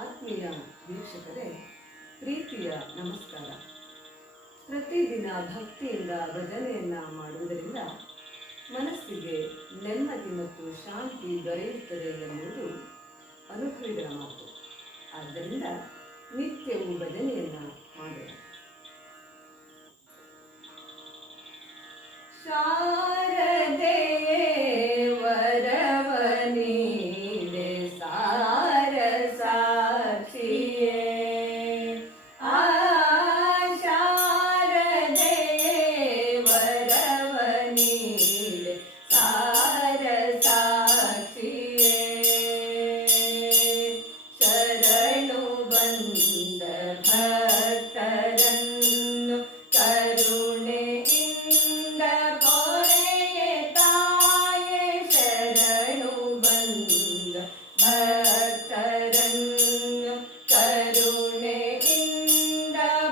ಆತ್ಮೀಯ ವೀಕ್ಷಕರೇ, ಪ್ರೀತಿಯ ನಮಸ್ಕಾರ. ಪ್ರತಿದಿನ ಭಕ್ತಿಯಿಂದ ಭಜನೆಯನ್ನ ಮಾಡುವುದರಿಂದ ಮನಸ್ಸಿಗೆ ನೆಮ್ಮದಿ ಮತ್ತು ಶಾಂತಿ ದೊರೆಯುತ್ತದೆ ಎನ್ನುವುದು ಅನುಭವಿಗಳ ಮಾತು. ಆದ್ದರಿಂದ ನಿತ್ಯವೂ ಭಜನೆಯನ್ನ ಮಾಡೋಣ. ಶಾರದೆ ವರವನಿದೆ ಸಾರ ಸಾಕ್ಷಿಯೇ, ಆ ಶಾರದೆ ವರವನಿದೆ ಸಾರ ಸಾಕ್ಷಿಯೇ, ಶರಣು ಬಂದ ಭಕ್ತರನ್ನು ಕರುಣೆಯಿಂದ ಪೊರೆಯೆ ತಾಯೆ, ಶರಣು ಬಂದ ಭಕ್ತರನ್ನು ಕರುಣೆಯಿಂದ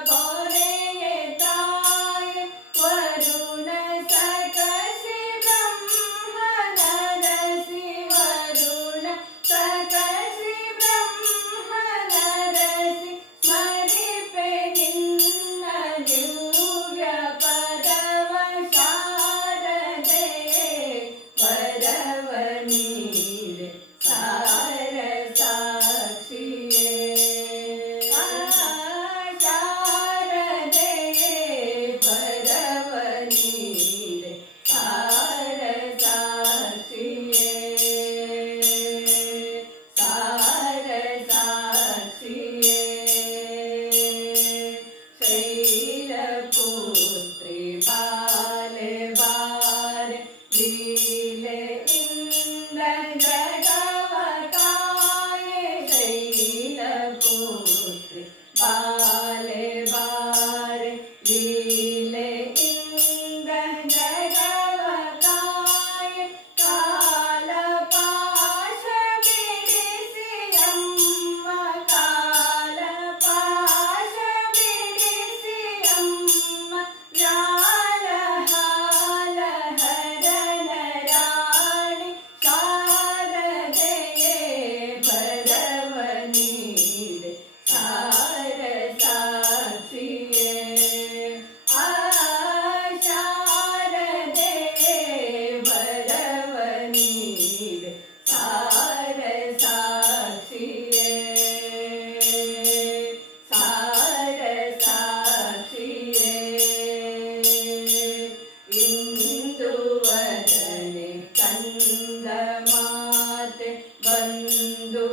ಪೊರೆಯೆ ತಾಯೆ, ವರುಣ ಸಕಸಿ ಬ್ರಹ್ಮ ನರಸಿ, ವರುಣ ಸಕಸಿ ಬ್ರಹ್ಮ ನರಸಿ, ಸ್ಮರಿಪೆ ನಿನ್ನ ದಿವ್ಯ ಪದವ ಶಾರದೆ ವರವನಿದೆ ಸಾರ ಸಾಕ್ಷಿಯೇ, ಶಾರದೆ ವರವನಿದೆ ಸಾರ ಸಾಕ್ಷಿಯೇ, ಸಾರ ಸಾಕ್ಷಿಯೇ, ಶೈಲಪುತ್ರಿ ಬಾಲೆ ಬಾರೆ ಲೀಲೆಯಿಂದ ಜಗವ ಕಾಯೆ, ಶೈಲಪುತ್ರಿ ಬಾಲೆ ಬಾರೆ ಲೀಲೆಯಿಂದ ಜಗವ ಕಾಯೆ, ಕಾಲ ಪಾಶ ಬಿಡಿಸಿ ಅಮ್ಮ, ಕಾಲ ಪಾಶ ಬಿಡಿಸಿ ಅಮ್ಮ, ಲಾಲ ಹಾಲ ಹರನ ರಾಣಿ ಶಾರದೆಯೇ ವರವನಿದೆ ಸಾರ ಸಾಕ್ಷಿಯೇ, ಆ ಶಾರದೆ ವರವನಿದೆ ಸಾರ ಸಾಕ್ಷಿಯೇ, ಸಾರ ಸಾಕ್ಷಿಯೇ, ಇಂದು ವದನೆ ಕಂದ ಮಾತೆ ಬಂದು